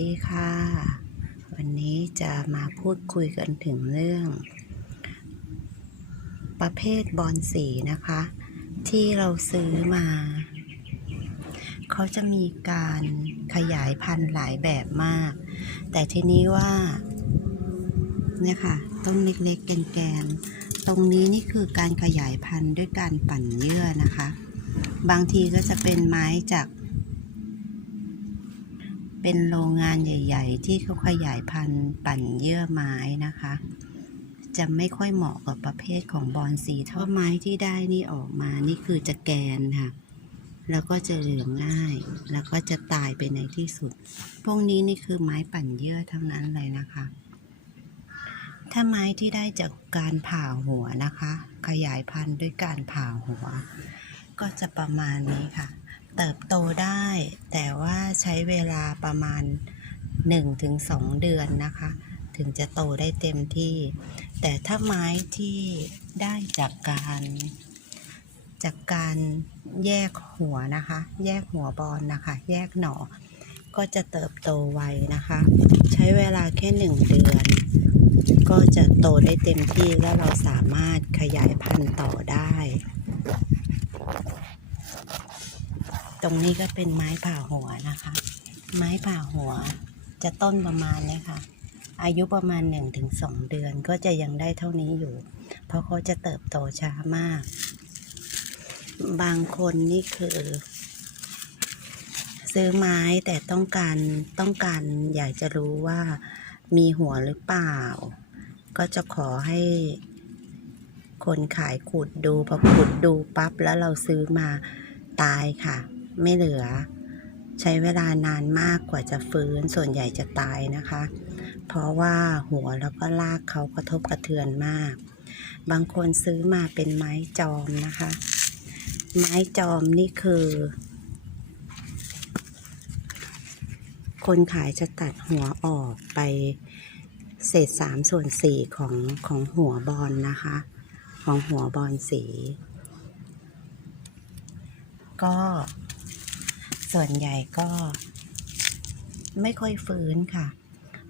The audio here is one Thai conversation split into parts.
ดีค่ะ วันนี้จะมาพูดคุยกันถึงเรื่อง ประเภทบอลสีนะคะ ที่เราซื้อมา เขาจะมีการขยายพันธุ์หลายแบบมาก แต่ทีนี้ว่าเนี่ยค่ะต้นเล็กๆ แกนๆ ตรงนี้นี่คือการขยายพันธุ์ด้วยการปั่นเยื่อนะคะ บางทีก็จะเป็นไม้จาก เป็นโรงงานใหญ่ ๆ ที่เขาขยายพันธุ์ปั่นเยื่อไม้นะคะ จะไม่ค่อยเหมาะกับประเภทของบอนสีเท่าไม้ที่ได้นี่ออกมานี่คือจะแกนค่ะ แล้วก็จะเหลืองง่าย แล้วก็จะตายไปในที่สุด พวกนี้นี่คือไม้ปั่นเยื่อทั้งนั้นเลยนะคะ ถ้าไม้ที่ได้จากการผ่าหัวนะคะ ขยายพันธุ์ด้วยการผ่าหัว ก็จะประมาณนี้ค่ะ เติบโตได้ แต่ว่าใช้เวลาประมาณ 1-2 เดือนนะคะ ถึงจะโตได้เต็มที่ แต่ถ้าไม้ที่ได้จากการจากการแยกหัวนะคะ แยกหัวบอลนะคะ แยกหน่อ ก็จะเติบโตไวนะคะ ใช้เวลาแค่หนึ่งเดือน ก็จะโตได้เต็มที่แล้วเราสามารถขยายพันธุ์ต่อได้ ตรงนี้ก็เป็นไม้ผ่าหัวนะคะ ไม้ผ่าหัวจะต้นประมาณนี้ค่ะ อายุประมาณ 1-2 เดือนก็จะยังได้เท่านี้อยู่ เพราะเขาจะเติบโตช้ามาก บางคนนี่คือ ซื้อไม้แต่ต้องการต้องการอยากจะรู้ว่ามีหัวหรือเปล่า ก็จะขอให้คนขายขุดดูพอขุดดูปั๊บแล้วเราซื้อมาตายค่ะ ไม่เหลือ ใช้เวลานานมากกว่าจะฟื้นส่วนใหญ่จะตายนะคะ เพราะว่าหัวแล้วก็รากเขากระทบกระเทือนมาก บางคนซื้อมาเป็นไม้จอมนะคะ ไม้จอมนี่คือ คนขายจะตัดหัวออกไปเศษสามส่วนสี่ของของหัวบอลนะคะ ของหัวบอลสี ก็ ส่วนใหญ่ก็ไม่ค่อยฟื้นค่ะ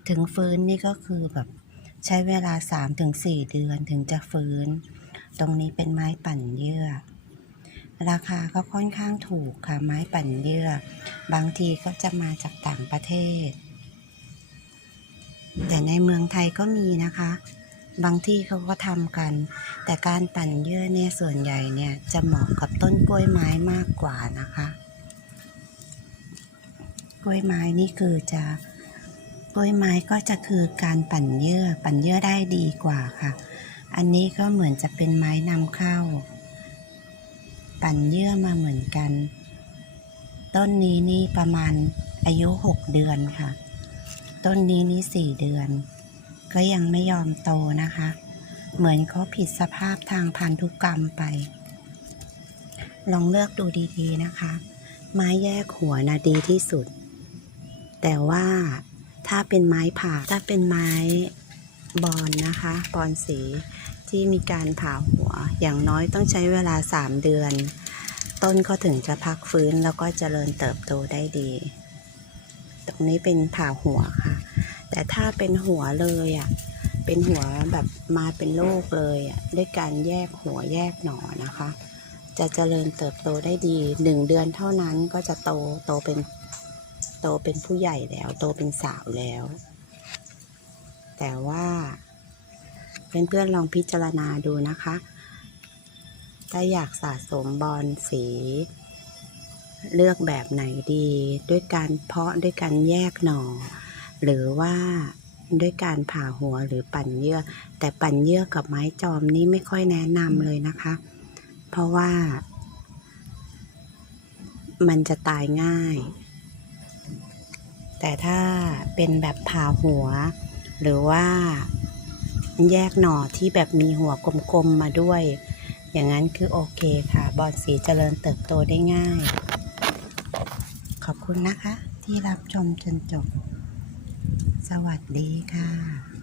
ถึงฟื้นนี่ก็คือแบบใช้เวลา 3-4 เดือนถึงจะฟื้น ตรงนี้เป็นไม้ปั่นเยื่อ ราคาก็ค่อนข้างถูกค่ะ ไม้ปั่นเยื่อ บางทีก็จะมาจากต่างประเทศ แต่ในเมืองไทยก็มีนะคะ บางที่เขาก็ทำกัน แต่การปั่นเยื่อเนี่ยส่วนใหญ่เนี่ยจะเหมาะกับต้นกล้วยไม้มากกว่านะคะ ล้วยไม้นี่คือจะกล้วยไม้ก็จะคือการปั่นเยื่อปั่นเยื่อได้ดีกว่าค่ะ อันนี้ก็เหมือนจะเป็นไม้นำเข้า ปั่นเยื่อมาเหมือนกัน ต้นนี้นี่ประมาณอายุหกเดือนค่ะ ต้นนี้นี่สี่เดือน ก็ยังไม่ยอมโตนะคะ เหมือนเขาผิดสภาพทางพันธุกรรมไป ลองเลือกดูดีๆนะคะ ไม้แยกหัวนะดีที่สุด แต่ว่าถ้าเป็นไม้ผ่าถ้าเป็นไม้บอลนะคะบอลสีที่มีการผ่าหัว อย่างน้อยต้องใช้เวลา 3 เดือน ต้นก็ถึงจะพักฟื้นแล้วก็เจริญเติบโตได้ดี ตรงนี้เป็นผ่าหัวค่ะ แต่ถ้าเป็นหัวเลยอะเป็นหัวแบบมาเป็นโรคเลยอะด้วยการแยกหัวแยกหนอนะคะ จะเจริญเติบโตได้ดีหนึ่งเดือนเท่านั้นก็จะโตโตเป็น โตเป็นผู้ใหญ่แล้ว โตเป็นสาวแล้ว แต่ว่าเพื่อนๆลองพิจารณาดูนะคะ ถ้าอยากสะสมบอลสี เลือกแบบไหนดี ด้วยการเพาะด้วยการแยกหน่อ หรือว่าด้วยการผ่าหัวหรือปั่นเยื่อ แต่ปั่นเยื่อกับไม้จอมนี่ไม่ค่อยแนะนำเลยนะคะ เพราะว่า มันจะตายง่าย แต่ถ้าเป็นแบบผ่าหัว หรือว่าแยกหน่อที่แบบมีหัวกลมๆมาด้วย อย่างนั้นคือโอเคค่ะ บอนสีเจริญเติบโตได้ง่าย ขอบคุณนะคะ ที่รับชมจนจบ สวัสดีค่ะ